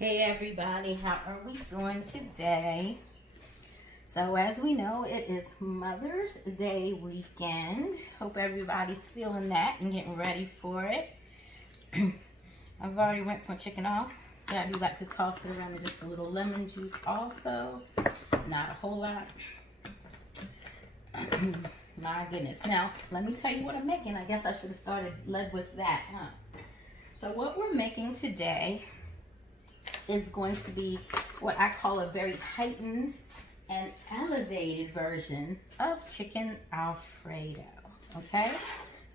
Hey everybody, how are we doing today? So as we know, it is Mother's Day weekend. Hope everybody's feeling that and getting ready for it. I've already rinsed my chicken off. I do like to toss it around in just a little lemon juice also. Not a whole lot. My goodness. Now, let me tell you what I'm making. I guess I should have led with that, huh? So what we're making today is going to be what I call a very heightened and elevated version of chicken Alfredo, okay?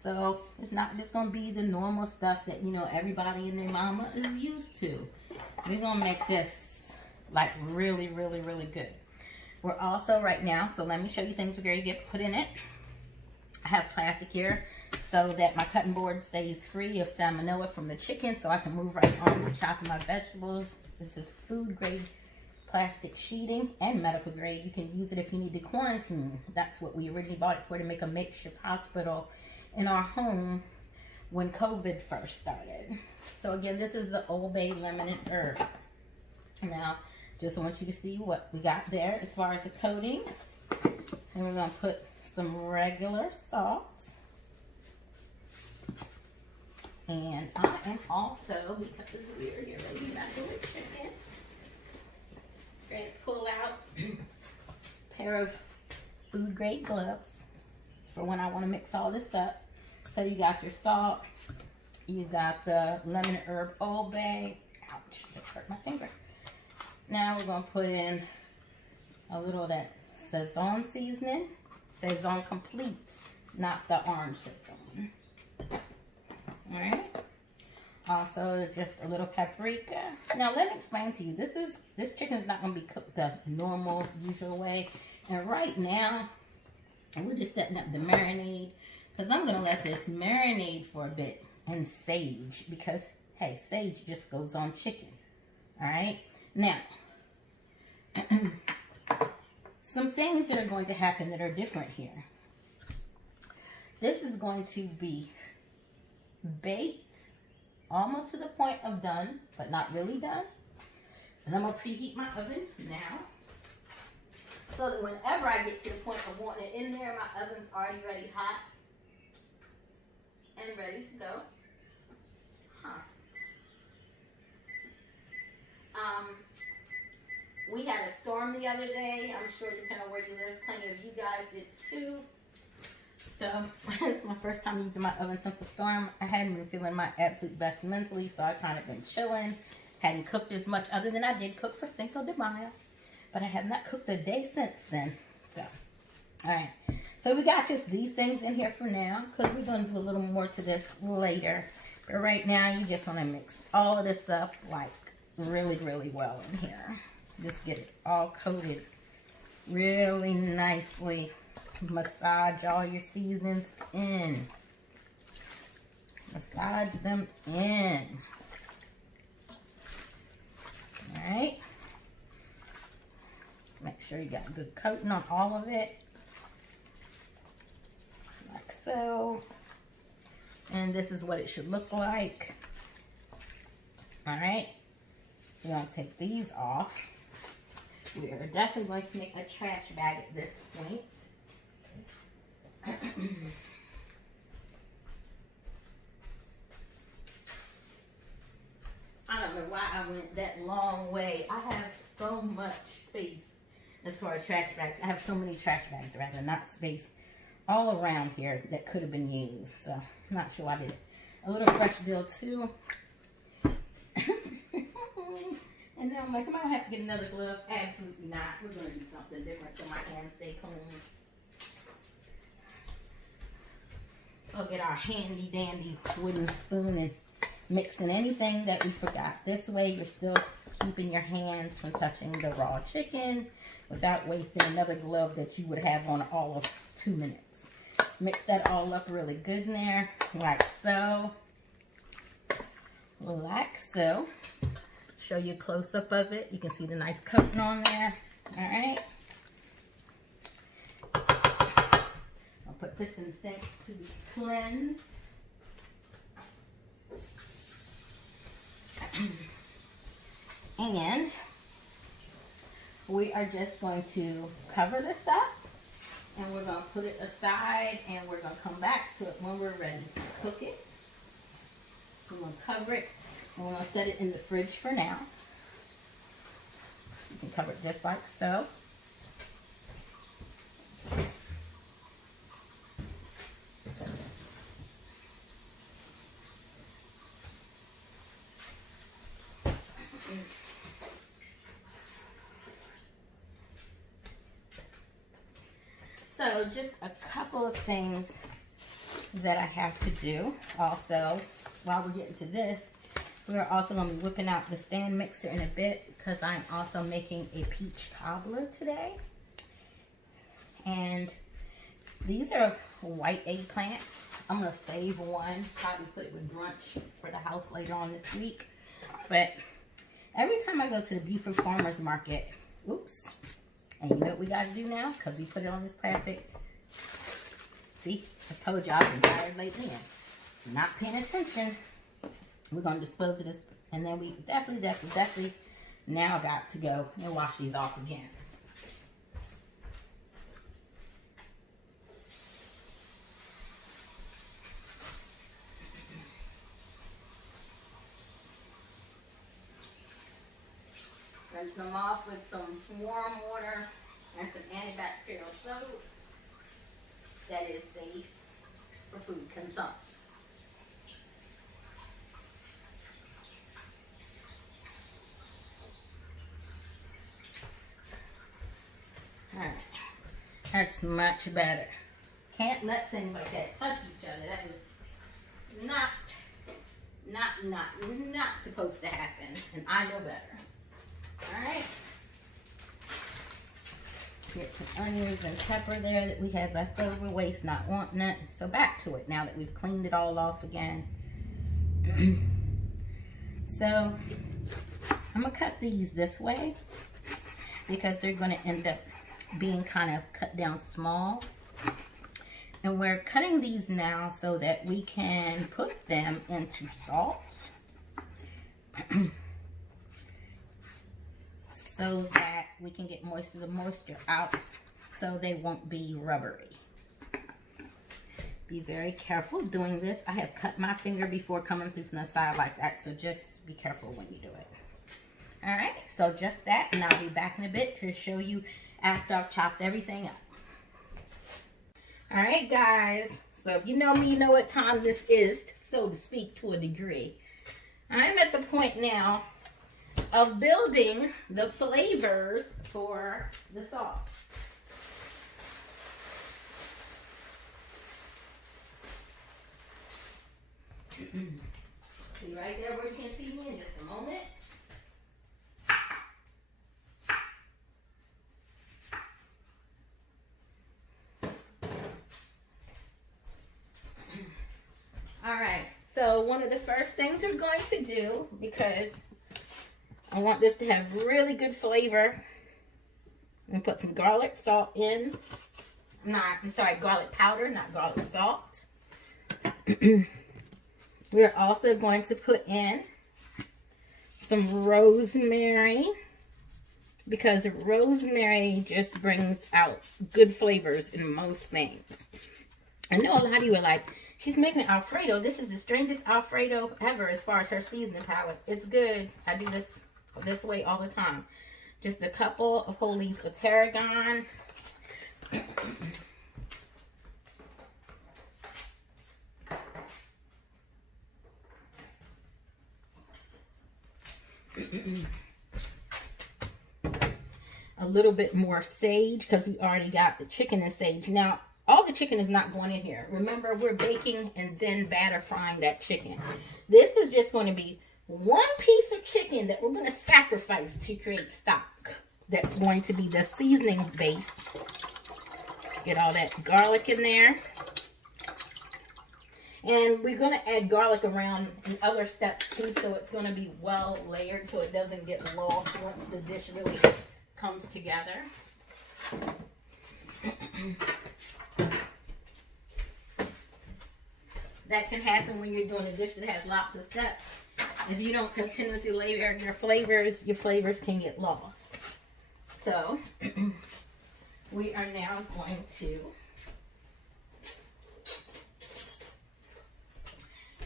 So it's not just gonna be the normal stuff that, you know, everybody and their mama is used to. We're gonna make this like really, really, really good. We're also right now, so let me show you things we're gonna get put in it. I have plastic here so that my cutting board stays free of salmonella from the chicken, so I can move right on to chopping my vegetables. This is food grade plastic sheeting and medical grade. You can use it if you need to quarantine. That's what we originally bought it for, to make a makeshift hospital in our home when COVID first started. So again, this is the Old Bay lemon and herb. Now, just want you to see what we got there as far as the coating. And we're gonna put some regular salt. And I am also, because we're here ready to do a chicken, going to pull out a pair of food grade gloves for when I want to mix all this up. So you got your salt, you got the lemon herb Old Bay. Ouch, that hurt my finger. Now we're going to put in a little of that Saison seasoning. Saison complete, not the orange Saison. Alright. Also, just a little paprika. Now, let me explain to you. This chicken is not going to be cooked the normal, usual way. And right now, we're just setting up the marinade, because I'm going to let this marinate for a bit in sage, because, hey, sage just goes on chicken. Alright. Now, some things that are going to happen that are different here. This is going to be baked almost to the point of done, but not really done. And I'm going to preheat my oven now, so that whenever I get to the point of wanting it in there, my oven's already ready hot and ready to go. We had a storm the other day. I'm sure depending on where you live, plenty of you guys did too. So, it's my first time using my oven since the storm. I hadn't been feeling my absolute best mentally, so I kind of been chilling. Hadn't cooked as much, other than I did cook for Cinco de Mayo. But I have not cooked a day since then. So, alright. So, we got just these things in here for now, because we're going to do a little more to this later. But right now, you just want to mix all of this up, like, really, really well in here. Just get it all coated really nicely. Massage all your seasonings in. Massage them in. Alright. Make sure you got good coating on all of it. Like so. And this is what it should look like. Alright. We're going to take these off. We are definitely going to make a trash bag at this point. I don't know why I went that long way. I have so much space as far as trash bags. I have so many trash bags, rather, not space, all around here that could have been used. So, I'm not sure why I did it. A little fresh dill, too. And then I'm like, am I going to have to get another glove? Absolutely not. We're going to do something different so my hands stay clean. We'll get our handy dandy wooden spoon and mixing anything that we forgot. This way you're still keeping your hands from touching the raw chicken without wasting another glove that you would have on all of 2 minutes. Mix that all up really good in there, like so. Like so. Show you a close-up of it. You can see the nice coating on there. Alright. I'll put this in the sink to be cleansed. And we are just going to cover this up, and we're going to put it aside, and we're going to come back to it when we're ready to cook it. We're going to cover it, and we're going to set it in the fridge for now. You can cover it just like so. So just a couple of things that I have to do also while we're getting to this. We're also going to be whipping out the stand mixer in a bit because I'm also making a peach cobbler today. And these are white eggplants. I'm going to save one, probably put it with brunch for the house later on this week. But every time I go to the Beaufort Farmers Market, oops. And you know what we got to do now? Because we put it on this plastic. See, I told you I've been tired lately and not paying attention. We're going to dispose of this. And then we definitely now got to go and wash these off again. Rinse them off with some warm water and some antibacterial soap that is safe for food consumption. Alright, that's much better. Can't let things like that touch each other. That was not supposed to happen, and I know better. Alright, get some onions and pepper there that we had left over. Waste not, want none. So back to it now that we've cleaned it all off again. So I'm going to cut these this way because they're going to end up being kind of cut down small. And we're cutting these now so that we can put them into salts. So that we can get most of the moisture out so they won't be rubbery. Be very careful doing this. I have cut my finger before coming through from the side like that, so just be careful when you do it. Alright, so just that, and I'll be back in a bit to show you after I've chopped everything up. Alright guys, so if you know me, you know what time this is, so to speak, to a degree. I'm at the point now of building the flavors for the sauce. Be right there where you can see me in just a moment. Alright, so one of the first things we're going to do, because I want this to have really good flavor, and put some garlic salt in. Garlic powder, not garlic salt. We're also going to put in some rosemary, because rosemary just brings out good flavors in most things. I know a lot of you are like, she's making an Alfredo. This is the strangest Alfredo ever as far as her seasoning palette. It's good. I do this way all the time. Just a couple of whole leaves of tarragon. A little bit more sage because we already got the chicken and sage. Now, all the chicken is not going in here. Remember, we're baking and then batter frying that chicken. This is just going to be one piece of chicken that we're going to sacrifice to create stock. That's going to be the seasoning base. Get all that garlic in there. And we're going to add garlic around in other steps too, so it's going to be well layered so it doesn't get lost once the dish really comes together. That can happen when you're doing a dish that has lots of steps. If you don't continuously layer your flavors can get lost. So we are now going to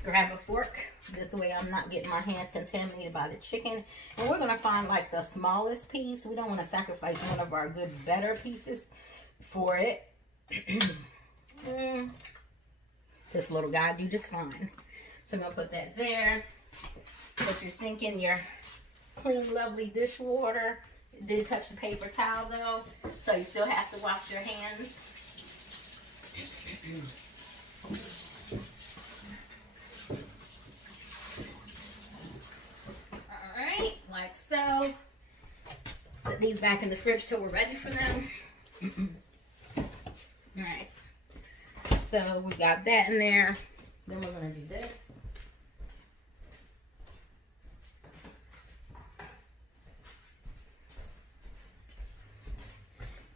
grab a fork. This way I'm not getting my hands contaminated by the chicken. And we're going to find like the smallest piece. We don't want to sacrifice one of our good, better pieces for it. This little guy do just fine. So I'm going to put that there. Put your sink in your clean, lovely dishwater. It did touch the paper towel though, so you still have to wash your hands. Alright, like so. Set these back in the fridge till we're ready for them. Alright, so we got that in there. Then we're going to do this.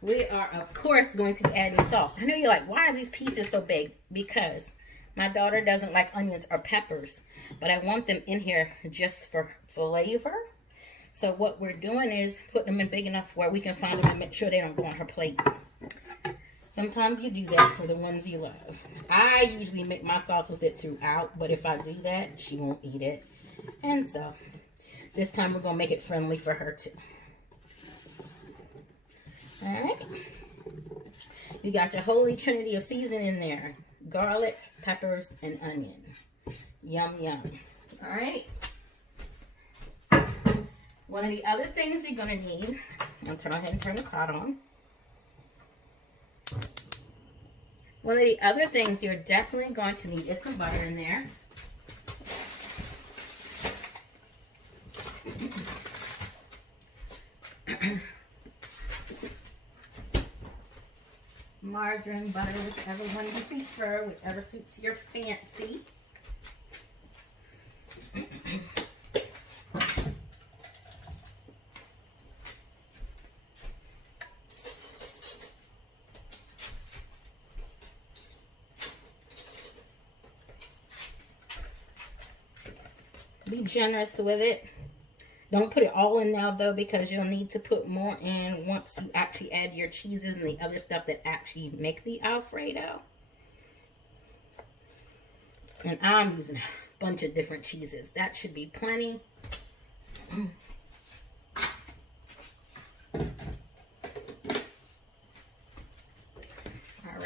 We are, of course, going to be adding salt. I know you're like, why are these pieces so big? Because my daughter doesn't like onions or peppers, but I want them in here just for flavor. So what we're doing is putting them in big enough where we can find them and make sure they don't go on her plate. Sometimes you do that for the ones you love. I usually make my sauce with it throughout, but if I do that, she won't eat it. And so this time we're going to make it friendly for her too. Alright, you got your holy trinity of seasoning in there. Garlic, peppers, and onion. Yum, yum. Alright. One of the other things you're going to need, I'm going to go ahead and turn the pot on. One of the other things you're definitely going to need is some butter in there. Margarine, butter, whichever one you prefer, whichever suits your fancy. Be generous with it. Don't put it all in now though, because you'll need to put more in once you actually add your cheeses and the other stuff that actually make the Alfredo. And I'm using a bunch of different cheeses. That should be plenty. All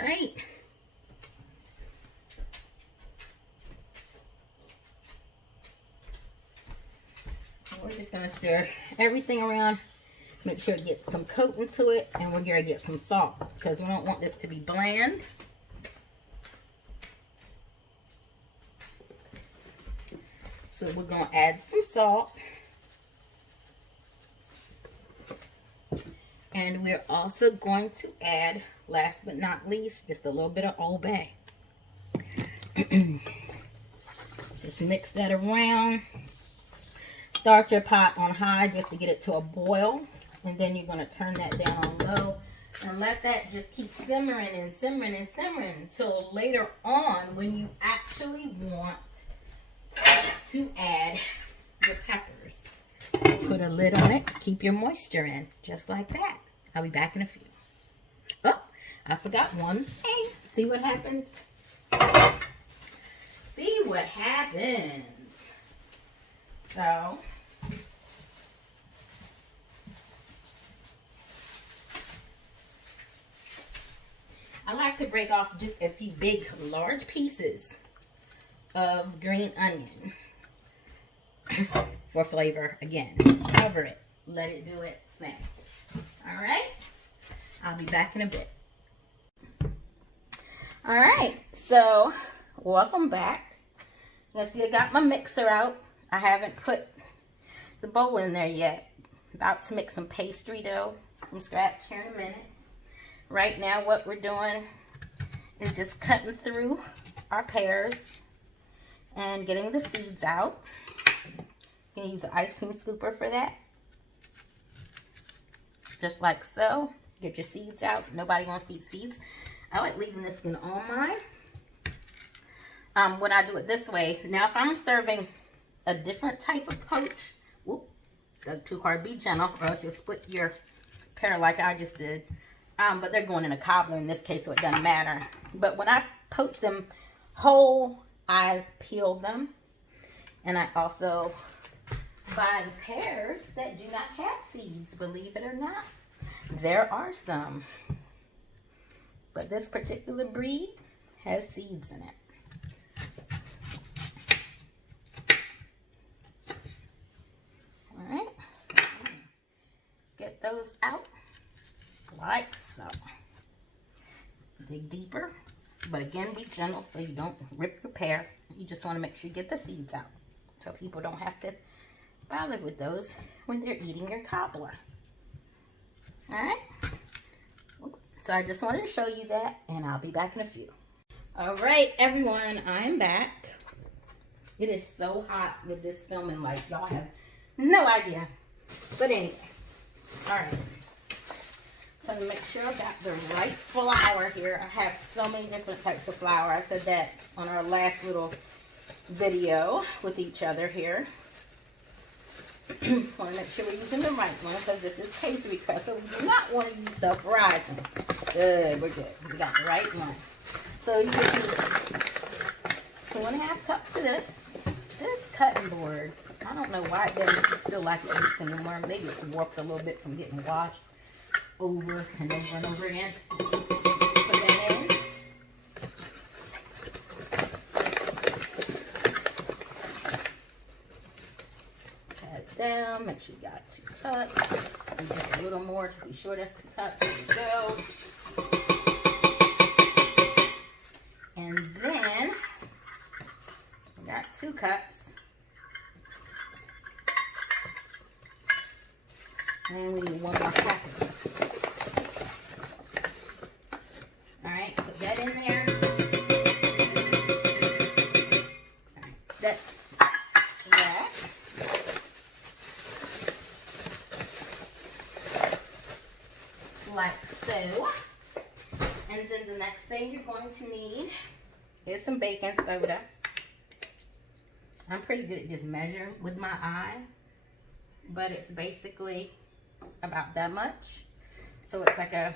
right. We're just going to stir everything around, make sure it gets some coating to it, and we're going to get some salt because we don't want this to be bland. So we're going to add some salt. And we're also going to add, last but not least, just a little bit of Old Bay. Just mix that around. Start your pot on high just to get it to a boil, and then you're going to turn that down on low and let that just keep simmering and simmering and simmering until later on when you actually want to add your peppers. Put a lid on it to keep your moisture in, just like that. I'll be back in a few. Oh, I forgot one. Hey, see what happens? See what happens. So, I like to break off just a few big, large pieces of green onion for flavor again. Cover it. Let it do its thing. Alright? I'll be back in a bit. Alright, so welcome back. You see I got my mixer out. I haven't put the bowl in there yet. About to make some pastry dough from scratch here in a minute. Right now what we're doing is just cutting through our pears and getting the seeds out. You can use an ice cream scooper for that. Just like so. Get your seeds out. Nobody wants to eat seeds. I like leaving this one on mine. When I do it this way. Now if I'm serving a different type of poach. Whoop, that's too hard. Be gentle, or else you'll split your pear like I just did. But they're going in a cobbler in this case, so it doesn't matter. But when I poach them whole, I peel them. And I also buy pears that do not have seeds, believe it or not. There are some. But this particular breed has seeds in it. Alright. So get those out like so. Dig deeper. But again, be gentle so you don't rip your pear. You just want to make sure you get the seeds out, so people don't have to bother with those when they're eating your cobbler. Alright? So I just wanted to show you that, and I'll be back in a few. Alright, everyone, I'm back. It is so hot with this filming, like y'all have no idea. But anyway, alright. So to make sure I got the right flour here, I have so many different types of flour. I said that on our last little video with each other here. Want to make sure we're using the right one, because this is pastry crust, so we do not want to use stuff rising. Good, we're good. We got the right one. So you can use 2.5 cups of this. This cutting board, I don't know why it doesn't still like it anymore. Maybe it's warped a little bit from getting washed over and over and over again. Put that in. Down, make sure you got 2 cups, and just a little more to be sure that's 2 cups. There we go. And then we got 2 cups, and we need 1 more packet. All right, put that in there. All right, that's that. Like so. And then the next thing you're going to need is some baking soda. I'm pretty good at just measuring with my eye, but it's basically about that much. So it's like a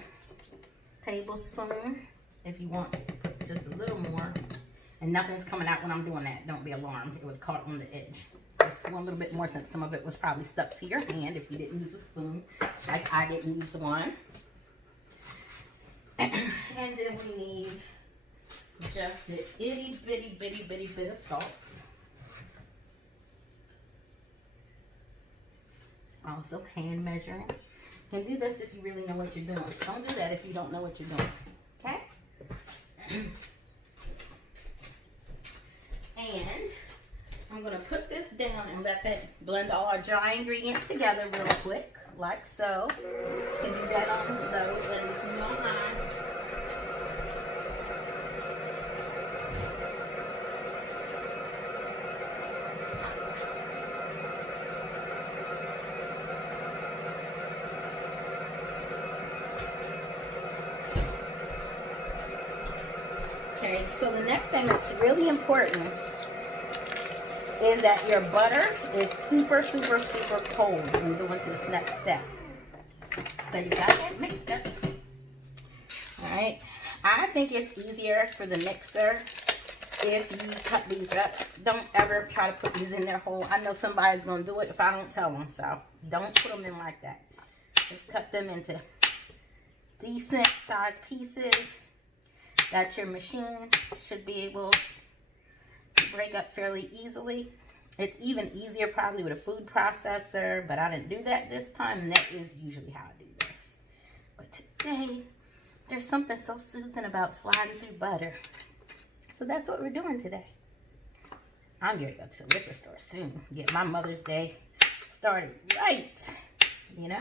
tablespoon. If you want just a little more, and nothing's coming out when I'm doing that, don't be alarmed. It was caught on the edge. Just 1 little bit more, since some of it was probably stuck to your hand if you didn't use a spoon, like I didn't use one. And then we need just an itty bitty bit of salt. Also hand measuring. You can do this if you really know what you're doing. Don't do that if you don't know what you're doing. Okay? And I'm going to put this down and let that blend all our dry ingredients together real quick, like so. You can do that on those and continue on high. Okay, so the next thing that's really important is that your butter is super cold when you go into this next step. So you got that mixed up. Alright, I think it's easier for the mixer if you cut these up. Don't ever try to put these in there whole. I know somebody's going to do it if I don't tell them, so don't put them in like that. Just cut them into decent sized pieces that your machine should be able to break up fairly easily. It's even easier probably with a food processor, but I didn't do that this time, and that is usually how I do this. But today, there's something so soothing about sliding through butter. So that's what we're doing today. I'm going to go to the liquor store soon, get my Mother's Day started right. You know,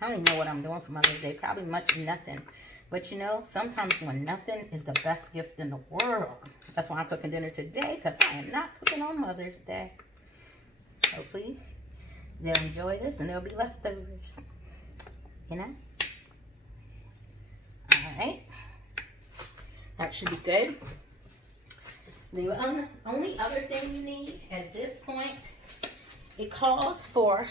I don't even know what I'm doing for Mother's Day, probably much of nothing. But you know, sometimes doing nothing is the best gift in the world. That's why I'm cooking dinner today, because I am not cooking on Mother's Day. Hopefully, they'll enjoy this and there'll be leftovers. You know? Alright. That should be good. The only other thing you need at this point, it calls for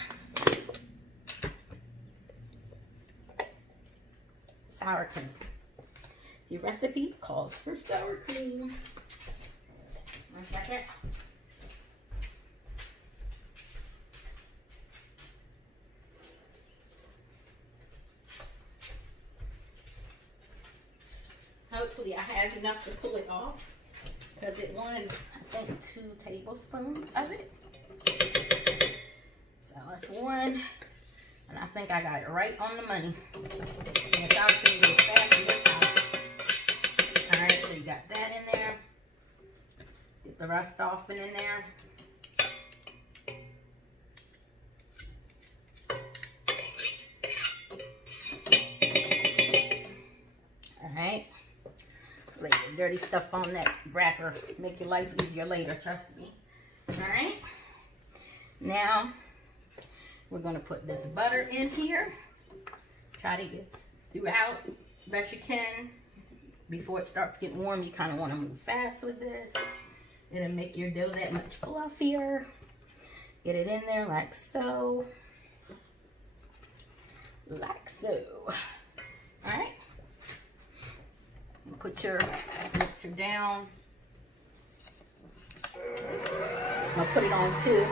sour cream. The recipe calls for sour cream. 1 second. Hopefully I have enough to pull it off, because it wanted, I think, 2 tablespoons of it. So that's 1, and I think I got it right on the money. And it's out there really fast in this house. All right, so you got that in there. Get the rest off and in there. All right. Lay the dirty stuff on that wrapper. Make your life easier later, trust me. All right. Now, we're going to put this butter in here. Try to get throughout best you can. Before it starts getting warm, you kind of want to move fast with this. It'll make your dough that much fluffier. Get it in there like so. Like so. All right. Put your mixer down. I'll put it on 2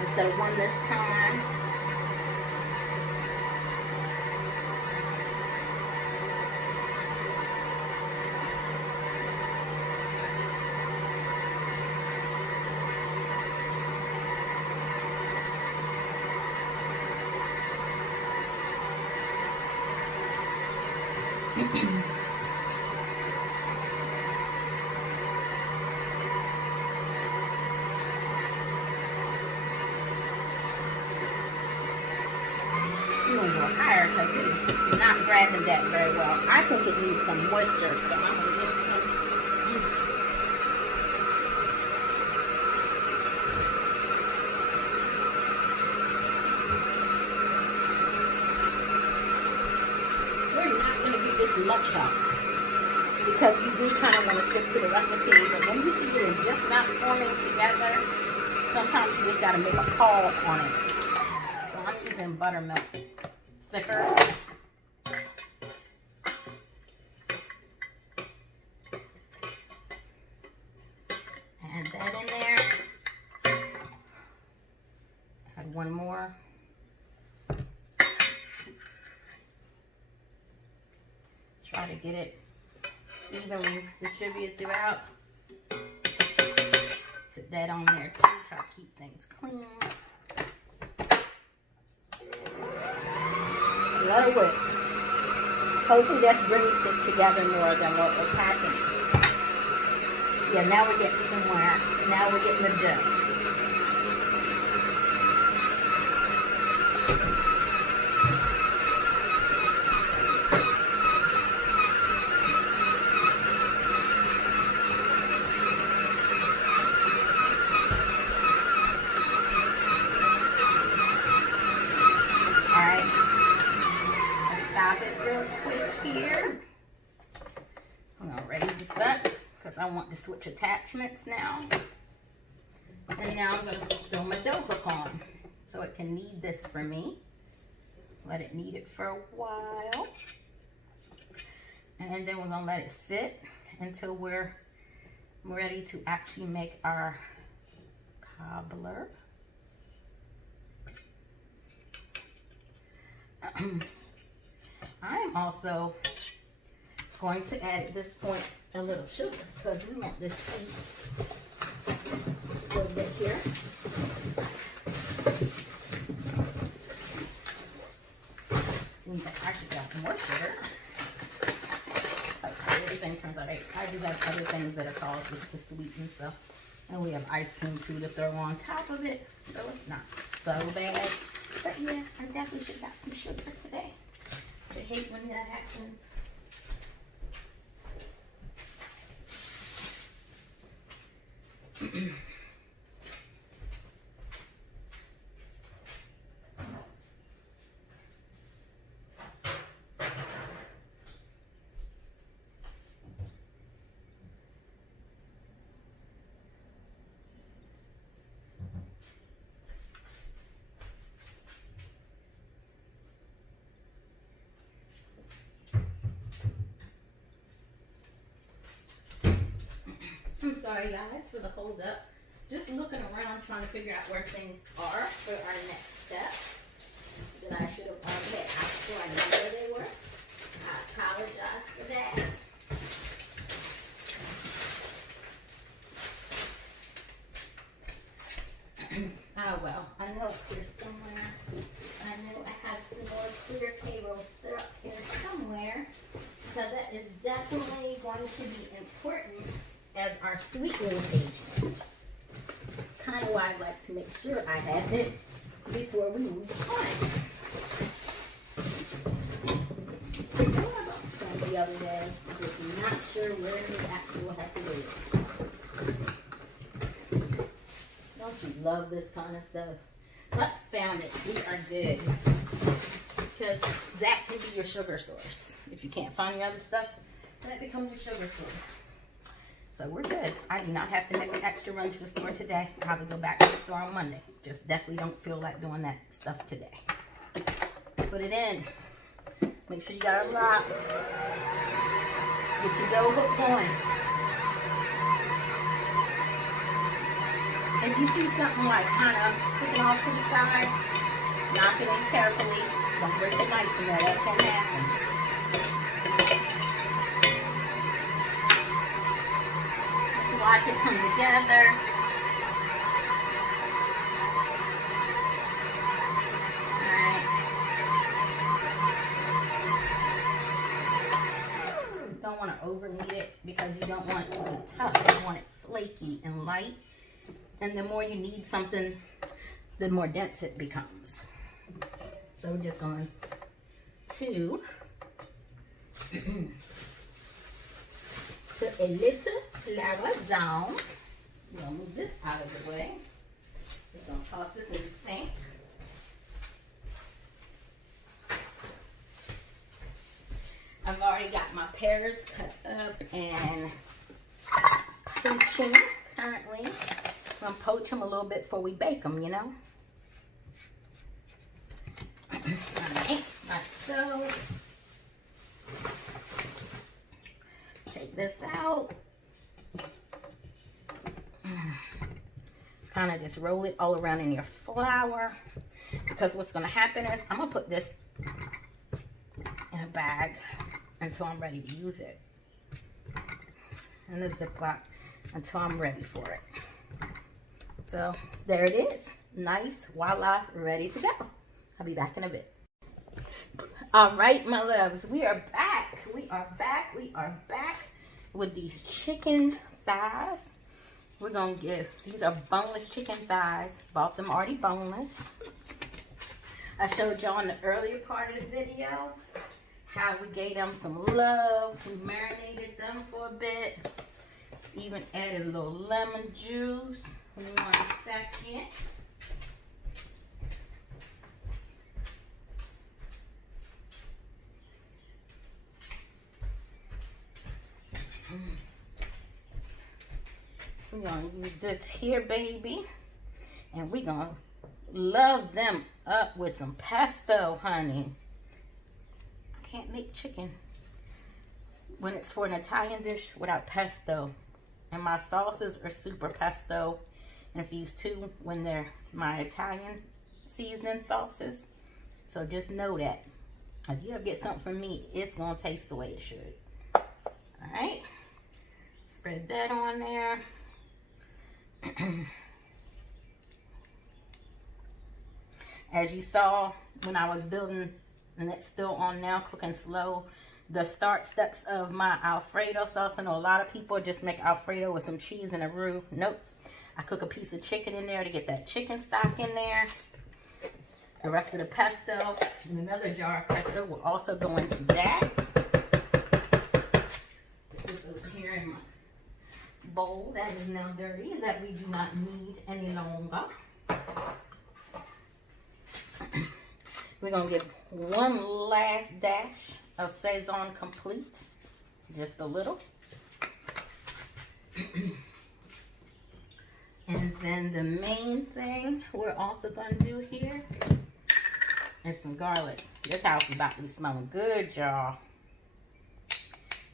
instead of 1 this time. Go higher because it is not grabbing that very well. I think it needs some moisture, so I'm going to get some. We're not going to give this much help because you do kind of want to stick to the recipe, but when you see it is just not forming together, sometimes you just got to make a call on it. So I'm using buttermilk. Thicker. Add that in there. Add 1 more. Try to get it evenly distributed throughout. Sit that on there too. Try to keep things clean. Let it whip. Hopefully that's brings it together more than what was happening. Yeah, now we're getting somewhere. Now we're getting the dough. Here. I'm going to raise this up because I want to switch attachments now. And now I'm going to throw my dough hook on so it can knead this for me. Let it knead it for a while. And then we're going to let it sit until we're ready to actually make our cobbler. I'm also going to add at this point a little sugar because we want this sweet a little bit here. Seems like I should got more sugar. Okay, everything turns out right. I do have other things that are caused just to sweeten stuff. And we have ice cream too to throw on top of it. So it's not so bad. But yeah, I definitely should have got some sugar today. I hate when that happens. sorry guys for the hold up. Just looking around trying to figure out where things are for our next step that I should have already asked for. I know where they were. I apologize for that. Oh well, I know it's here somewhere. I know I have some more clear K-roll syrup here somewhere. So that is definitely going to be important as our sweetening agent. Kind of why I like to make sure I have it before we move on. I bought some the other day, but I'm not sure where the actual have to go. Don't you love this kind of stuff? Oh, found it. We are good. Because that can be your sugar source. If you can't find your other stuff, that becomes your sugar source. So we're good. I do not have to make an extra run to the store today. I'll probably go back to the store on Monday. Just definitely don't feel like doing that stuff today. Put it in. Make sure you got it locked. Get your dough hook going. If you see something like kind of sticking off to the side, knock it in carefully. Don't break the knife in there. That can happen. Watch it come together. Alright. Don't want to overknead it because you don't want it to be tough. You want it flaky and light. And the more you knead something, the more dense it becomes. So we're just going to put a little flour down. We're going to move this out of the way. Just going to toss this in the sink. I've already got my pears cut up and poaching currently. I'm going to poach them a little bit before we bake them, you know. Alright, like so. Take this out. Kind of just roll it all around in your flour. Because what's going to happen is I'm going to put this in a bag until I'm ready to use it. And a Ziploc until I'm ready for it. So there it is. Nice, voila, ready to go. I'll be back in a bit. All right, my loves, we are back. We are back with these chicken thighs. We're gonna these are boneless chicken thighs. Bought them already boneless. I showed y'all in the earlier part of the video how we gave them some love. We marinated them for a bit. Even added a little lemon juice. 1 second. We're going to use this here, baby. And we're going to love them up with some pesto, honey. I can't make chicken when it's for an Italian dish without pesto. And my sauces are super pesto infused too when they're my Italian seasoning sauces. So just know that. If you ever get something from me, it's going to taste the way it should. Alright. Spread that on there. As you saw when I was building, and it's still on now, cooking slow, the start steps of my Alfredo sauce. I know a lot of people just make Alfredo with some cheese and a roux. Nope. I cook a piece of chicken in there to get that chicken stock in there. The rest of the pesto, and another jar of pesto will also go into that. Put this over here in my bowl that is now dirty, that we do not need any longer. We're going to give one last dash of Saison Complete. Just a little. And then the main thing we're also going to do here is some garlic. This house is about to be smelling good, y'all.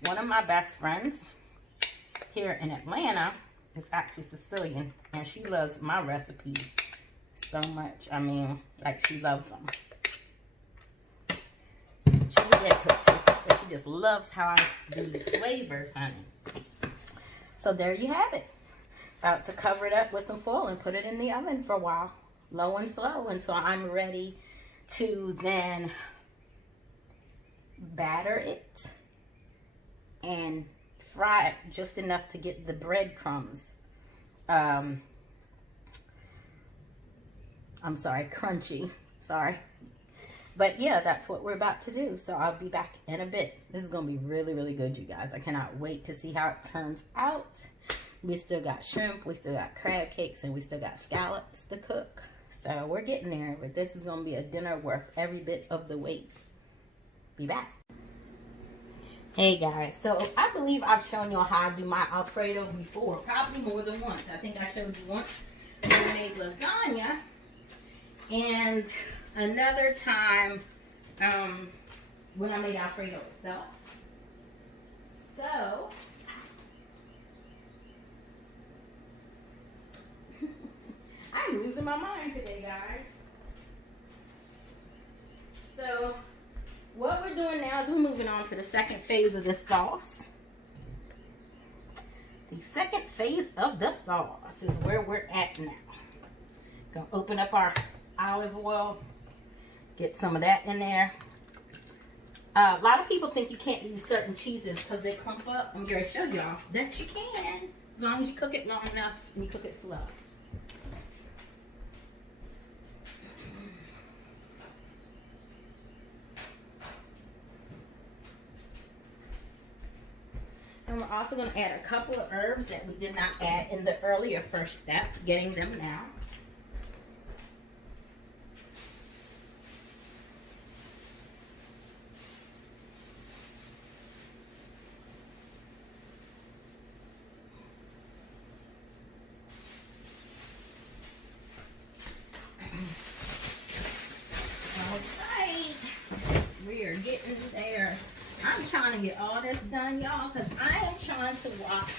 One of my best friends here in Atlanta is actually Sicilian, and she loves my recipes so much. I mean, like, she loves them. She's a great cook too, but she just loves how I do these flavors, honey. So there you have it. About to cover it up with some foil and put it in the oven for a while, low and slow, until I'm ready to then batter it and fry it just enough to get the breadcrumbs. I'm sorry, crunchy. Sorry. But yeah, that's what we're about to do. So I'll be back in a bit. This is going to be really, really good, you guys. I cannot wait to see how it turns out. We still got shrimp, we still got crab cakes, and we still got scallops to cook. So we're getting there, but this is going to be a dinner worth every bit of the wait. Be back. Hey guys, so I believe I've shown y'all how I do my Alfredo before, probably more than once. I think I showed you once when I made lasagna, and another time when I made Alfredo itself. So I'm losing my mind today, guys. So what we're doing now is we're moving on to the second phase of this sauce. The second phase of the sauce is where we're at now. Gonna open up our olive oil, get some of that in there. A lot of people think you can't use certain cheeses because they clump up. I'm going to show y'all that you can, as long as you cook it long enough and you cook it slow. And we're also going to add a couple of herbs that we did not add in the earlier first step, getting them now. We are getting there. I'm trying to get all this done, y'all, because I am trying to watch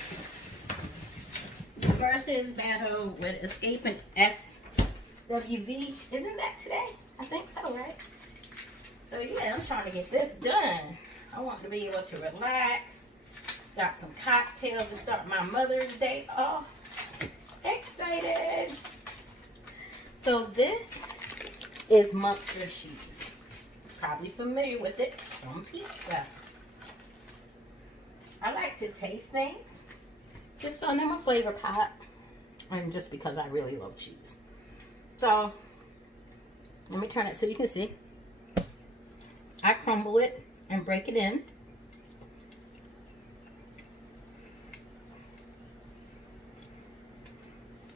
Versus Battle with Escaping SWV. Isn't that today? I think so, right? So yeah, I'm trying to get this done. I want to be able to relax. Got some cocktails to start my Mother's Day off. Excited. So this is Munster cheese. Probably familiar with it from pizza. I like to taste things just on my flavor pot, and just because I really love cheese. So let me turn it so you can see. I crumble it and break it in.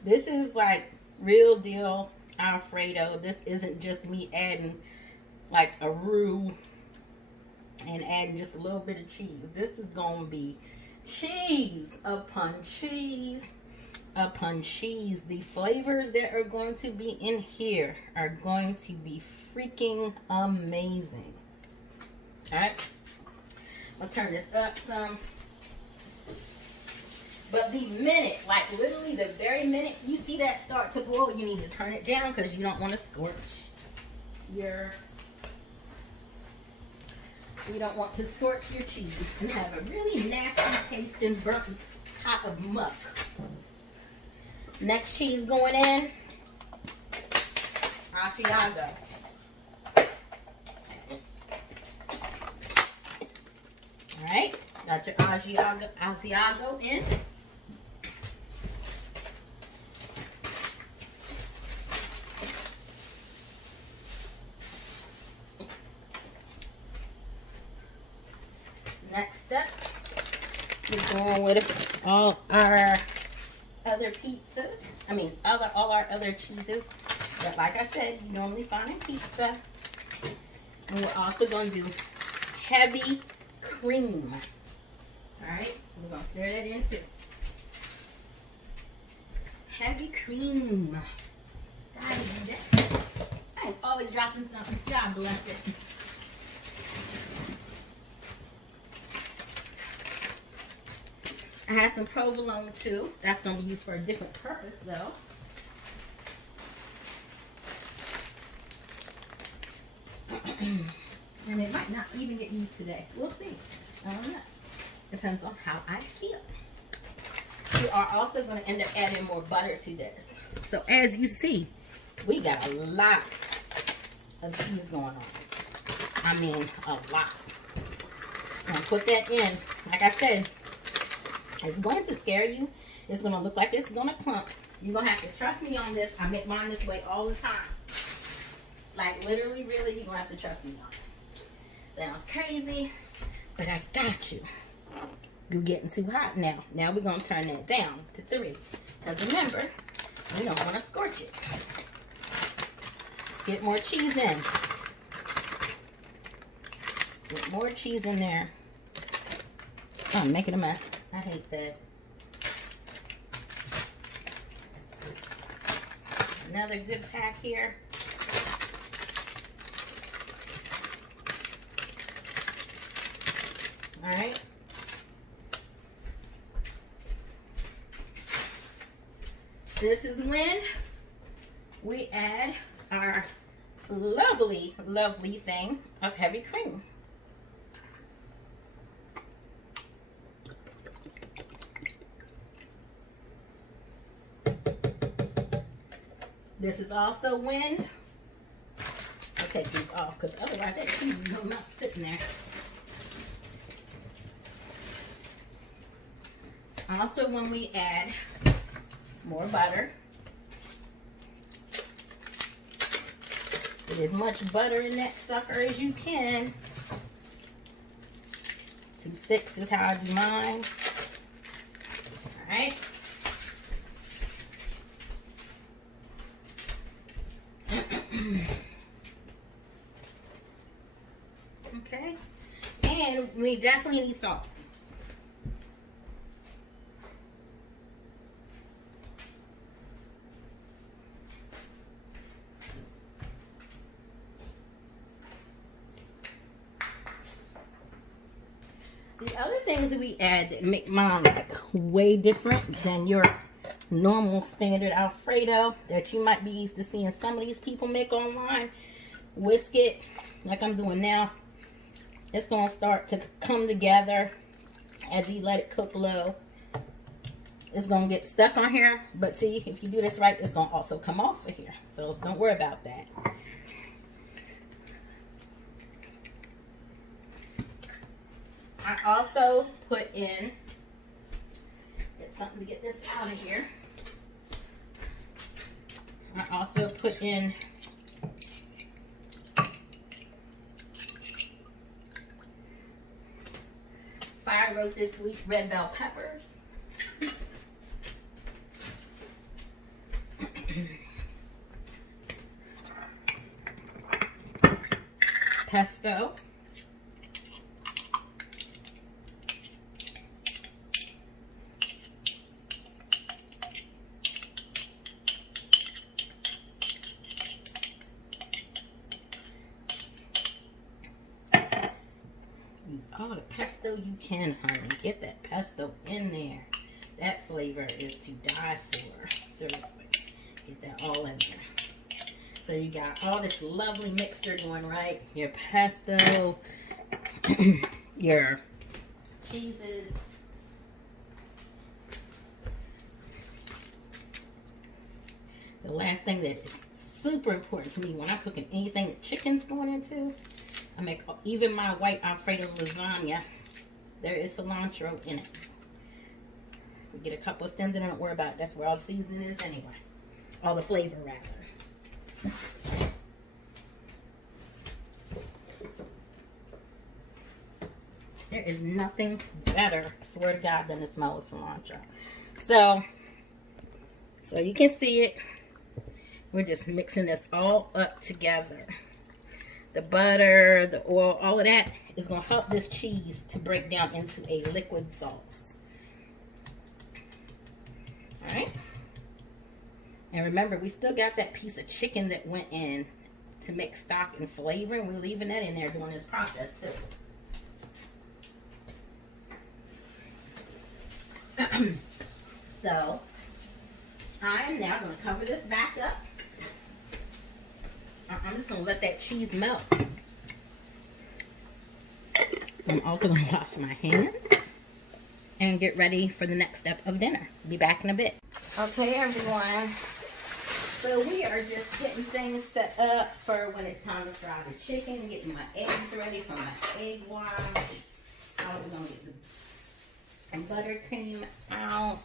This is like real deal Alfredo. This isn't just me adding like a roux and adding just a little bit of cheese. This is going to be cheese upon cheese upon cheese. The flavors that are going to be in here are going to be freaking amazing. Alright, I'll turn this up some. But the minute, like literally the very minute you see that start to boil, you need to turn it down because you don't want to scorch your... You don't want to scorch your cheese and have a really nasty tasting burnt pot of muck. Next cheese going in, Asiago. Alright, got your Asiago in. Next up, we're going with all our other pizzas. All our other cheeses that, like I said, you normally find in pizza. And we're also going to do heavy cream. Alright, we're going to stir that in too. Heavy cream. I'm always dropping something. God bless it. I I have some provolone too. That's going to be used for a different purpose though. And it might not even get used today. We'll see. I don't know. Depends on how I feel. We are also going to end up adding more butter to this. So as you see, we got a lot of cheese going on. I mean, a lot. I'm going to put that in. Like I said, it's going to scare you. It's going to look like it's going to clump. You're going to have to trust me on this. I make mine this way all the time. Like literally, really, you're going to have to trust me on it. Sounds crazy, but I got you. You're getting too hot now. Now we're going to turn that down to 3. Because remember, we don't want to scorch it. Get more cheese in. Get more cheese in there. Oh, I'm making a mess. I hate that. Another good pack here. All right. This is when we add our lovely, lovely thing of heavy cream. This is also when, I'll take these off because otherwise that cheese will not sitting there. Also when we add more butter. Get as much butter in that sucker as you can. 2 sticks is how I do mine. Alright. Okay. And we definitely need salt. The other things that we add that make mine like way different than your normal standard Alfredo that you might be used to seeing some of these people make online. Whisk it like I'm doing now. It's going to start to come together as you let it cook low. It's going to get stuck on here, but see, if you do this right, it's going to also come off of here. So don't worry about that. I also put in, get something to get this out of here. I also put in fire roasted sweet red bell peppers. Pesto. All the pesto you can, honey. Get that pesto in there. That flavor is to die for. Seriously. Get that all in there. So you got all this lovely mixture going, right? Your pesto, your cheeses. The last thing that is super important to me when I'm cooking anything that chicken's going into, I make even my white Alfredo lasagna. There is cilantro in it. We get a couple of stems in it, don't worry about it. That's where all the seasoning is anyway. All the flavor, rather. There is nothing better, I swear to God, than the smell of cilantro. So you can see it. We're just mixing this all up together. The butter, the oil, all of that is going to help this cheese to break down into a liquid sauce. Alright? And remember, we still got that piece of chicken that went in to make stock and flavor, and we're leaving that in there during this process too. So I am now going to cover this back up. I'm just going to let that cheese melt. I'm also going to wash my hands and get ready for the next step of dinner. Be back in a bit. Okay, everyone. So we are just getting things set up for when it's time to fry the chicken, getting my eggs ready for my egg wash. We're going to get the buttercream out.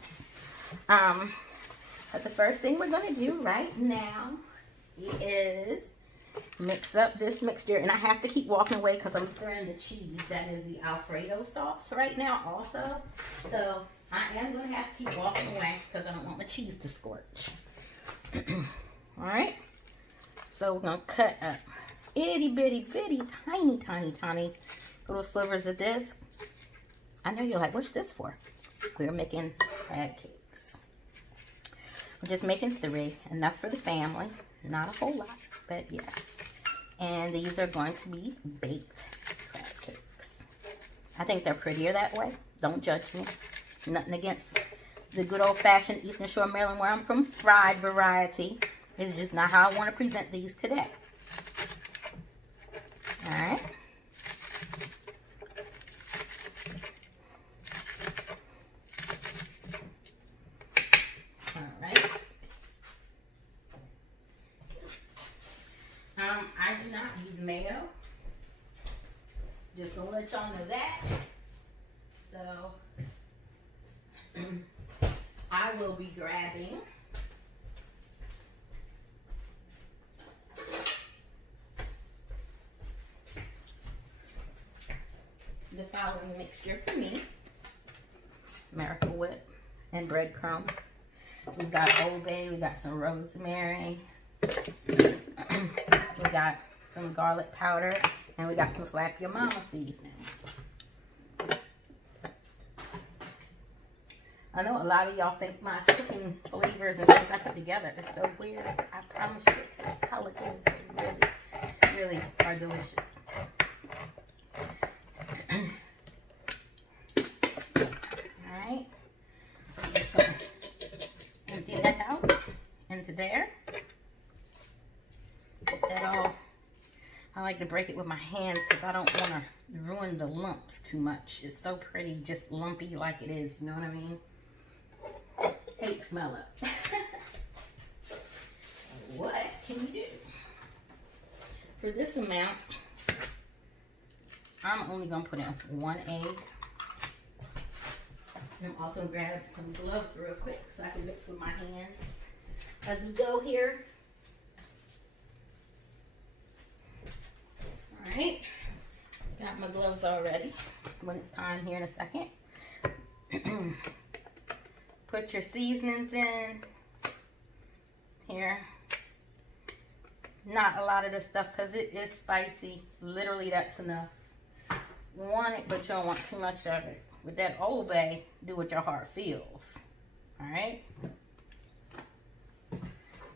But the first thing we're going to do right now is mix up this mixture. And I have to keep walking away because I'm stirring the cheese. That is the Alfredo sauce right now also. So I am going to have to keep walking away because I don't want my cheese to scorch. Alright, so we're going to cut up itty bitty bitty tiny little slivers of this. I know you're like, what's this for? We're making crab cakes. We're just making 3, enough for the family, not a whole lot, but yes. And these are going to be baked crab cakes. I think they're prettier that way. Don't judge me. Nothing against the good old-fashioned Eastern Shore, Maryland, where I'm from, fried variety. It's just not how I want to present these today. Alright. Alright. I do not use mayo. Just gonna let y'all know that. So I will be grabbing the following mixture for me: Miracle Whip and breadcrumbs. We've got Old Bay, we got some rosemary, we got some garlic powder, and we got some Slap Your Mama seasoning. I know a lot of y'all think my cooking flavors and things I put together is so weird. I promise you it tastes hella good. They really are delicious. Alright. So I'm just going to empty that out into there. Get that all. I like to break it with my hands because I don't want to ruin the lumps too much. It's so pretty, just lumpy like it is. You know what I mean? Hate smell it. What can you do? For this amount, I'm only going to put in 1 egg. And I'm also grab some gloves real quick so I can mix with my hands as we go here. Alright, got my gloves already when it's time here in a second. Put your seasonings in here. Not a lot of this stuff because it is spicy. Literally, that's enough. Want it, but you don't want too much of it. With that Old Bay, do what your heart feels. Alright?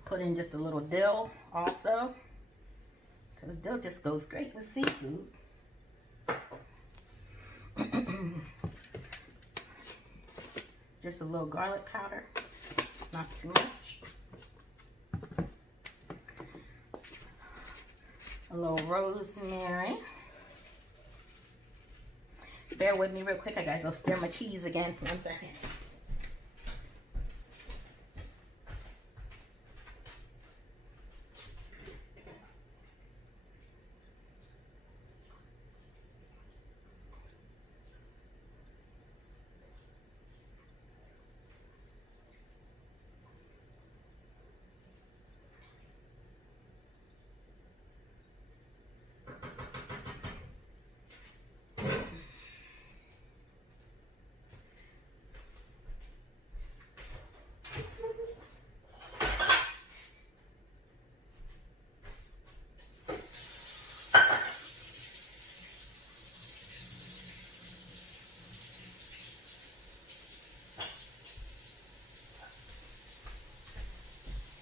Put in just a little dill also, because dill just goes great with seafood. Just a little garlic powder, not too much. A little rosemary. Bear with me real quick, I gotta go stir my cheese again. 1 second.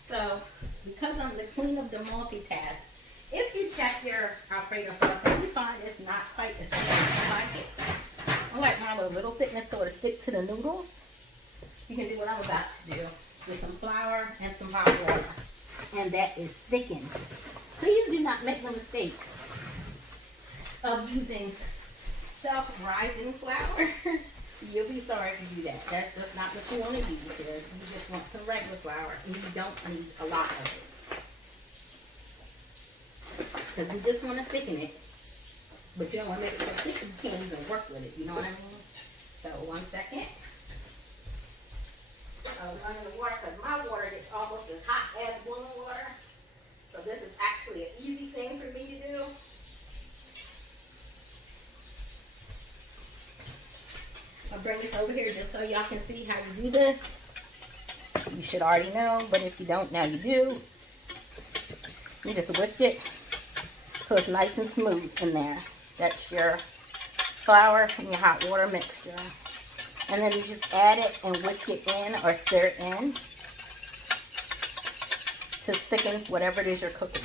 So, because I'm the queen of the multitask, if you check your Alfredo sauce and you find it's not quite the same as I like it, I like mine with a little thickness so it'll stick to the noodles. you can do what I'm about to do with some flour and some hot water. And that is thickened. Please do not make the mistake of using self-rising flour. You'll be sorry if you do that. That's just not what you want to use here. You just want some regular flour, and you don't need a lot of it. Because you just want to thicken it, but you don't want to make it so thick you can't even work with it. You know what I mean? So 1 second. I'm running the water because my water gets almost as hot as boiling water. So this is actually an easy thing for me to do. I'll bring this over here just so y'all can see how you do this. You should already know, but if you don't, now you do. You just whisk it so it's nice and smooth in there. That's your flour and your hot water mixture. And then you just add it and whisk it in or stir it in to thicken whatever it is you're cooking.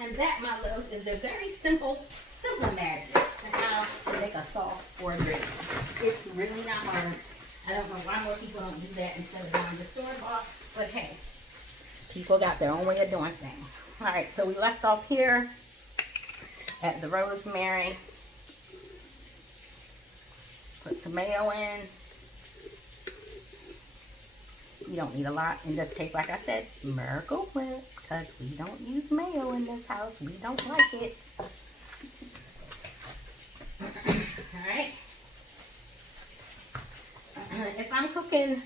And that, my loves, is a very simple magic to how to make a sauce or a gravy. It's really not hard. I don't know why more people don't do that instead of buying the store-bought, but hey, people got their own way of doing things. All right, so we left off here at the rosemary. Put some mayo in. You don't need a lot. In this case, like I said, Miracle Whip, because we don't use mayo in this house. We don't like it. Alright. If I'm cooking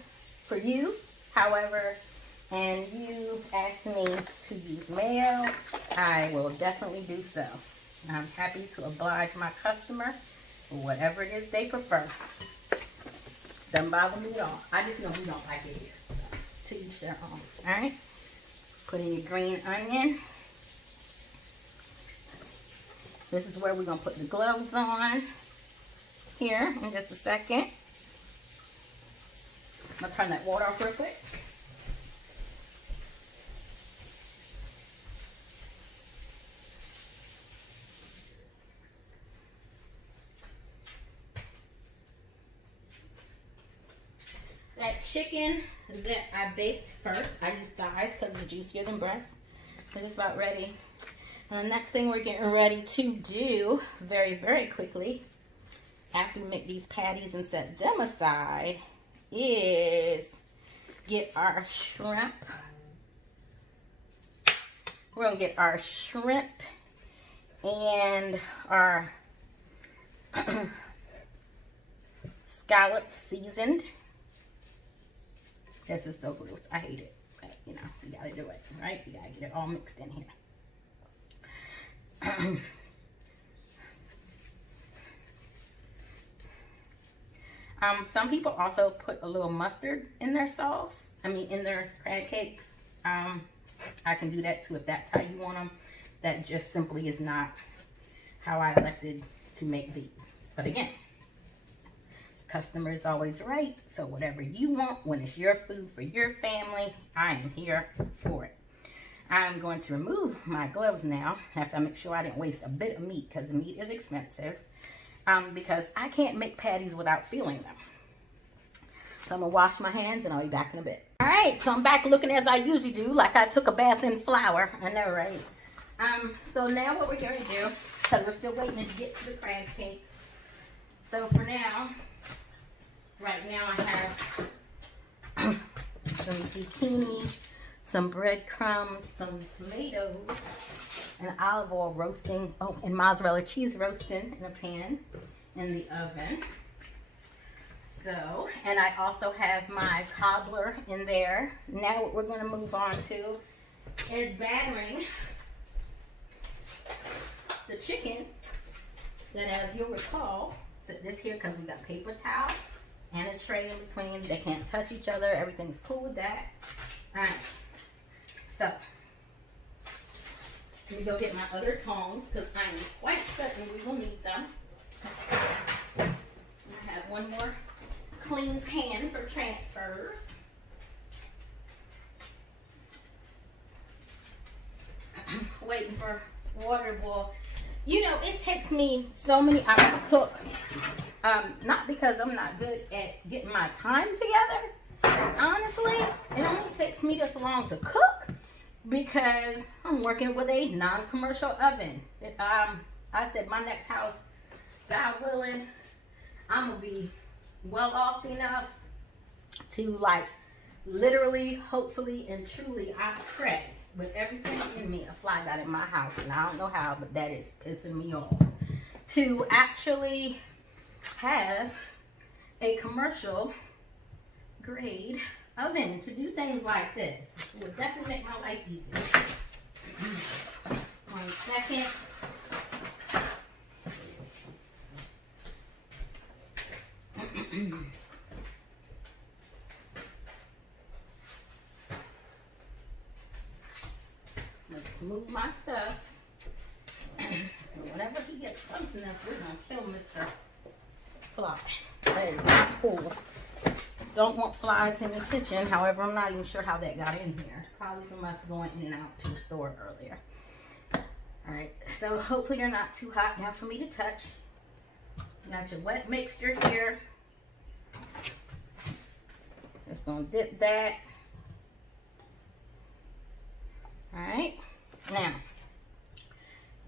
for you, however, and you ask me to use mayo, I will definitely do so. I'm happy to oblige my customer for whatever it is they prefer. Doesn't bother me at all. I just know we don't like it here. So, to each their own. Alright. Put in your green onion. This is where we're going to put the gloves on. Here in just a second. I'm going to turn that water off real quick. That chicken that I baked first, I used thighs because it's juicier than breast. It's just about ready. And the next thing we're getting ready to do very, very quickly, after we make these patties and set them aside, is get our shrimp. We're going to get our shrimp and our scallops seasoned. This is so gross. I hate it. But, you know, you got to do it, right? You got to get it all mixed in here. Some people also put a little mustard in their sauce. I mean, in their crab cakes. I can do that too if that's how you want them. That just simply is not how I elected to make these. But again, customer is always right. So whatever you want, when it's your food for your family, I am here for it. I'm going to remove my gloves now after I make sure I didn't waste a bit of meat, because the meat is expensive. Because I can't make patties without feeling them. So I'm going to wash my hands and I'll be back in a bit. Alright, so I'm back looking as I usually do, like I took a bath in flour. I know, right? So now what we're going to do, because we're still waiting to get to the crab cakes. So for now, right now I have some zucchini, some breadcrumbs, some tomatoes, and olive oil roasting, oh, and mozzarella cheese roasting in a pan in the oven. So, and I also have my cobbler in there. Now what we're going to move on to is battering the chicken that, as you'll recall, set this here because we got paper towel and a tray in between. They can't touch each other. Everything's cool with that. All right. So, let me go get my other tongs because I am quite certain we will need them. I have one more clean pan for transfers. Waiting for water to boil. You know, it takes me so many hours to cook. Not because I'm not good at getting my time together. Honestly, it only takes me this long to cook because I'm working with a non-commercial oven. I said my next house, God willing, I'm gonna be well off enough to, like, literally, hopefully, and truly, I pray with everything in me. A fly got in my house, and I don't know how, but that is pissing me off. To actually have a commercial grade oven to do things like this. It would definitely make my life easier. 1 second. Let's move my stuff. Whenever he gets close enough, we're gonna kill Mr. Fly. That is not cool. Don't want flies in the kitchen. However, I'm not even sure how that got in here. Probably from us going in and out to the store earlier. Alright, so hopefully they're not too hot now for me to touch. Got your wet mixture here. Just gonna dip that. Alright, now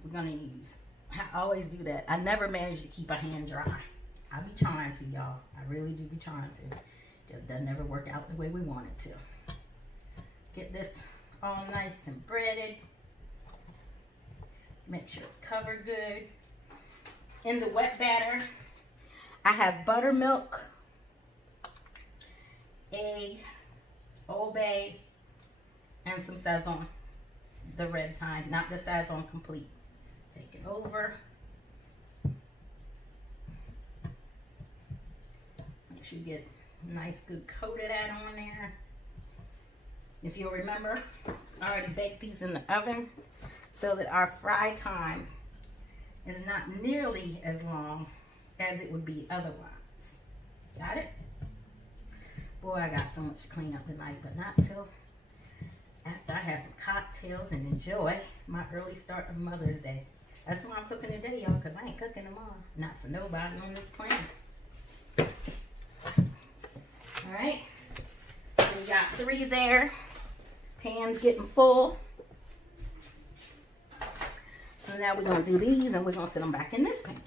we're gonna use, I always do that. I never manage to keep a hand dry. I be trying to, y'all. I really do be trying to. Just doesn't never work out the way we want it to. Get this all nice and breaded. Make sure it's covered good. In the wet batter, I have buttermilk, egg, Old Bay, and some Sazon. The red kind, not the Sazon complete. Take it over. Make sure you get a nice good coat of that on there. If you'll remember, I already baked these in the oven so that our fry time is not nearly as long as it would be otherwise. Got it? Boy, I got so much to clean up tonight, but not till after I have some cocktails and enjoy my early start of Mother's Day. That's why I'm cooking today, y'all, because I ain't cooking tomorrow. Not for nobody on this planet. Alright. We got 3 there. Pan's getting full. So now we're going to do these and we're going to set them back in this pan.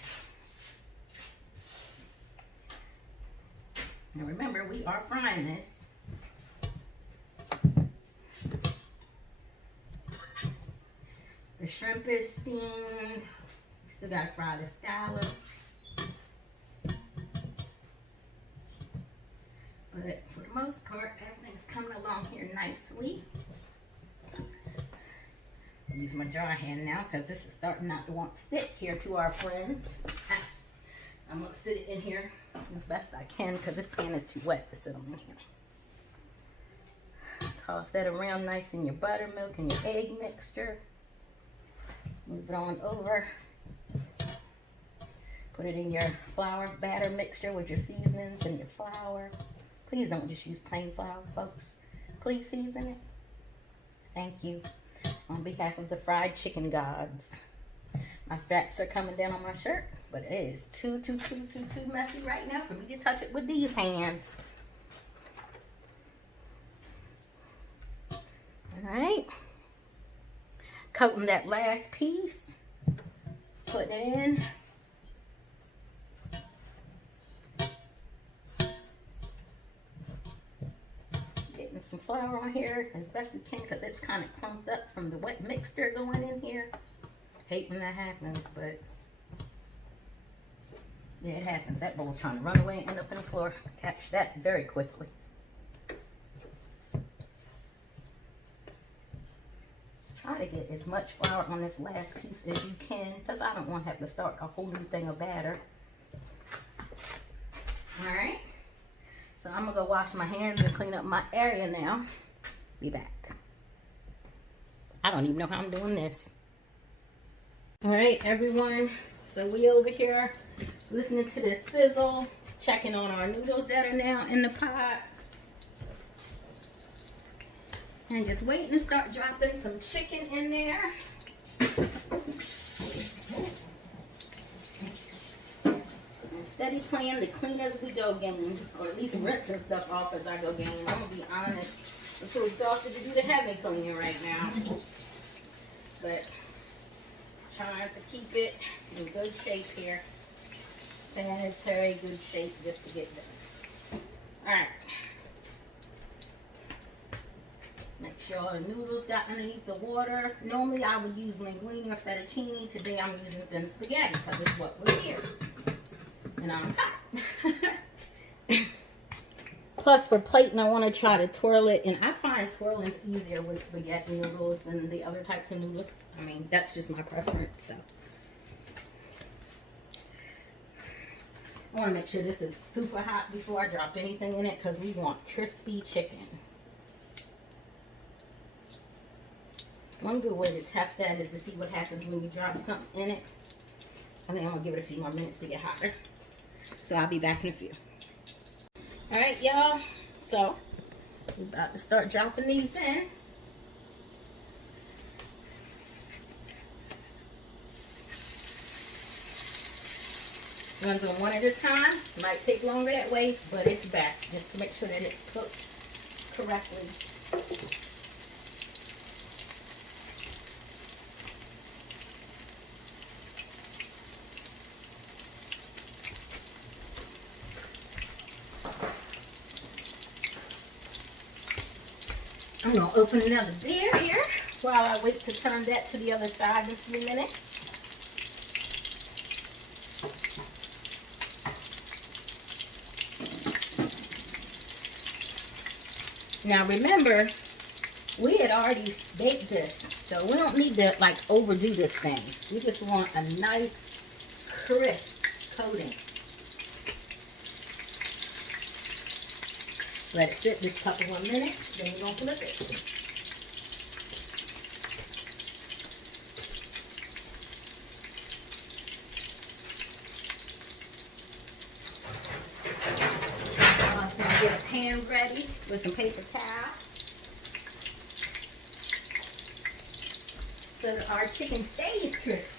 Now remember, we are frying this. The shrimp is steamed. Still got to fry the scallops. But for the most part, everything's coming along here nicely. Use my jar hand now because this is starting not to want to stick here to our friends. I'm going to sit it in here as best I can because this pan is too wet to sit them in here. Toss that around nice in your buttermilk and your egg mixture. Move it on over. Put it in your flour batter mixture with your seasonings and your flour. Please don't just use plain flour, folks. Please season it. Thank you. On behalf of the fried chicken gods. My straps are coming down on my shirt, but it is too messy right now for me to touch it with these hands. Alright. Coating that last piece. Putting it in. Getting some flour on here as best we can because it's kind of clumped up from the wet mixture going in here. Hate when that happens, but Yeah, it happens. That bowl's trying to run away and end up on the floor. Catch that very quickly. Try to get as much flour on this last piece as you can, because I don't want to have to start a whole new thing of batter. Alright. So I'm going to go wash my hands and clean up my area now. Be back. I don't even know how I'm doing this. Alright, everyone. So we over here listening to this sizzle, checking on our noodles that are now in the pot. And just waiting to start dropping some chicken in there. And steady playing the clean as we go game, or at least rinsing stuff off as I go game. I'm going to be honest, I'm too exhausted to do the heavy cleaning right now. But trying to keep it in good shape here. Sanitary good shape just to get done. Alright. Make sure all the noodles got underneath the water. Normally I would use linguine or fettuccine. Today I'm using thin spaghetti because it's what we're here. And on top. Plus for plating I want to try to twirl it. And I find twirling's easier with spaghetti noodles than the other types of noodles. I mean, that's just my preference. So I want to make sure this is super hot before I drop anything in it because we want crispy chicken. One good way to test that is to see what happens when you drop something in it. I think I'm going to give it a few more minutes to get hotter. So I'll be back in a few. Alright, y'all. So, we're about to start dropping these in. I'm going to do them one at a time. It might take longer that way, but it's best just to make sure that it's cooked correctly. I'm going to open another beer here while I wait to turn that to the other side in a few minutes. Now remember, we had already baked this, so we don't need to like overdo this thing. We just want a nice crisp coating. Let it sit just a couple more minutes, then you're going to flip it. I'm going to get a pan ready with some paper towel so that our chicken stays crispy.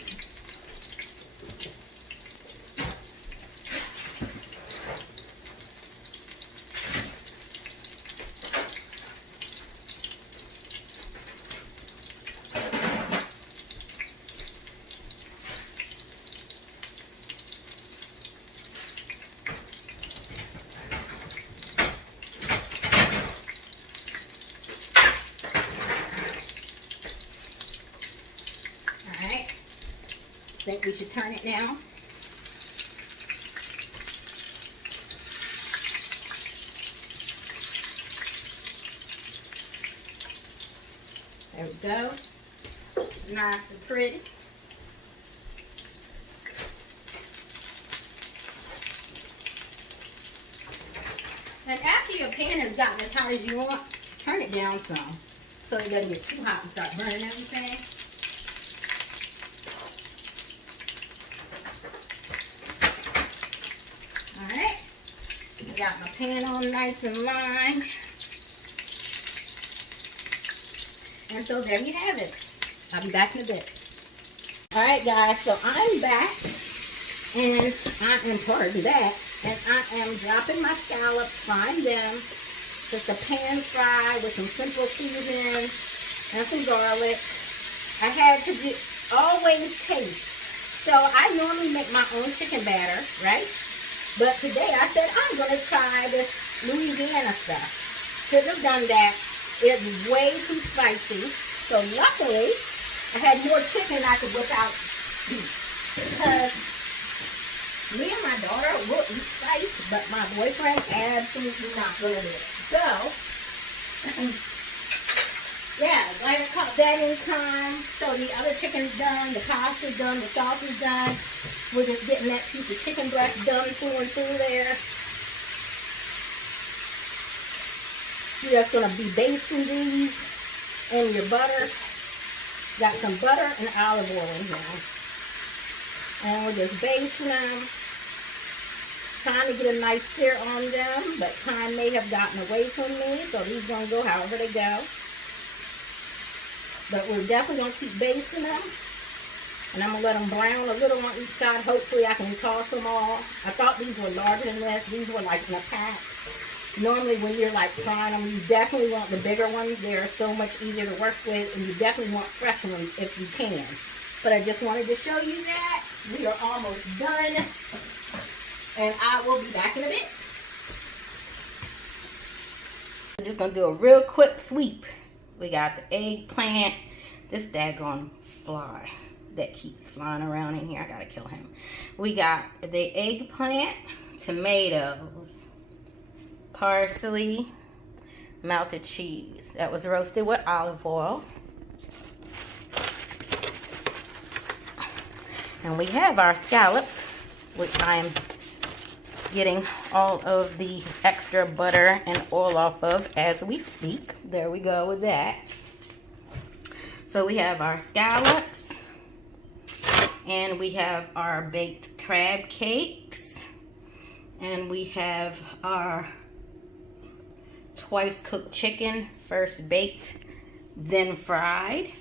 I think we should turn it now. There we go. Nice and pretty. And after your pan has gotten as hot as you want, turn it down some so it doesn't get too hot and start burning everything. Got my pan on nice and lined. And so there you have it. I'll be back in a bit. Alright guys, so I'm back. And I am, pardon that, and I am dropping my scallops, frying them. Just a pan fry with some simple seasoning and some garlic. I had to always taste. So I normally make my own chicken batter, right? But today I said I'm going to try this Louisiana stuff. Should have done that. It's way too spicy. So luckily, I had more chicken I could whip out. Because Me and my daughter will eat spice, but my boyfriend absolutely not going to do it. So, yeah, glad I caught that in time. So the other chicken's done, the pasta's done, the sauce is done. We're just getting that piece of chicken breast done through and through there. You're just going to be basting these in your butter. Got some butter and olive oil in here. And we're just basting them. Trying to get a nice sear on them, but time may have gotten away from me, so these are going to go however they go. But we're definitely going to keep basting them. And I'm going to let them brown a little on each side. Hopefully I can toss them all. I thought these were larger than this. These were like in a pack. Normally when you're like frying them, you definitely want the bigger ones. They're so much easier to work with, and you definitely want fresh ones if you can. But I just wanted to show you that. We are almost done. And I will be back in a bit. I'm just going to do a real quick sweep. We got the eggplant. This daggone fly that keeps flying around in here. I got to kill him. We got the eggplant, tomatoes, parsley, melted cheese. That was roasted with olive oil. And we have our scallops, which I'm getting all of the extra butter and oil off of as we speak. There we go with that. So we have our scallops, and we have our baked crab cakes, and we have our twice cooked chicken, first baked, then fried.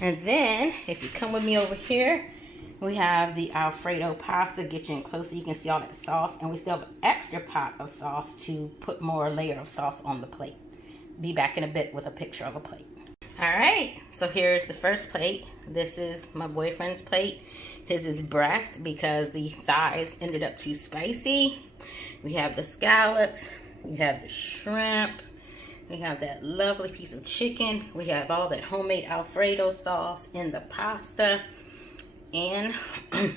And then, if you come with me over here, we have the Alfredo pasta. Get you in close so you can see all that sauce. And we still have an extra pot of sauce to put more layer of sauce on the plate. Be back in a bit with a picture of a plate. Alright, so here's the first plate. This is my boyfriend's plate. His is breast because the thighs ended up too spicy. We have the scallops. We have the shrimp. We have that lovely piece of chicken. We have all that homemade Alfredo sauce in the pasta. And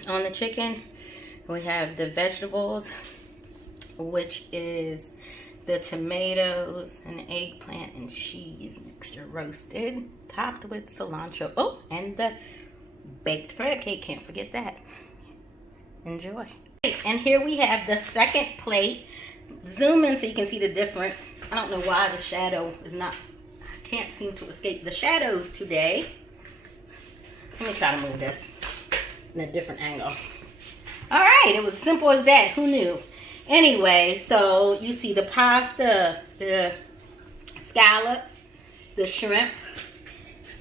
on the chicken, we have the vegetables, which is the tomatoes and eggplant and cheese mixture roasted, topped with cilantro. Oh, and the baked crab cake, can't forget that. Enjoy. And here we have the second plate. Zoom in so you can see the difference. I don't know why the shadow is not, I can't seem to escape the shadows today. Let me try to move this in a different angle. All right, it was as simple as that. Who knew? Anyway, so you see the pasta, the scallops, the shrimp,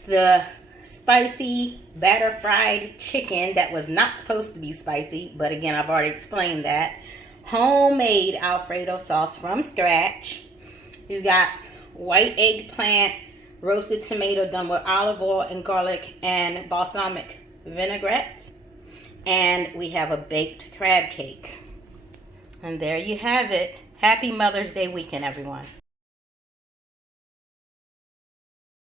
the spicy batter fried chicken that was not supposed to be spicy, but again, I've already explained that. Homemade Alfredo sauce from scratch. You got white eggplant, roasted tomato done with olive oil and garlic and balsamic vinaigrette. And we have a baked crab cake. And there you have it. Happy Mother's Day weekend, everyone.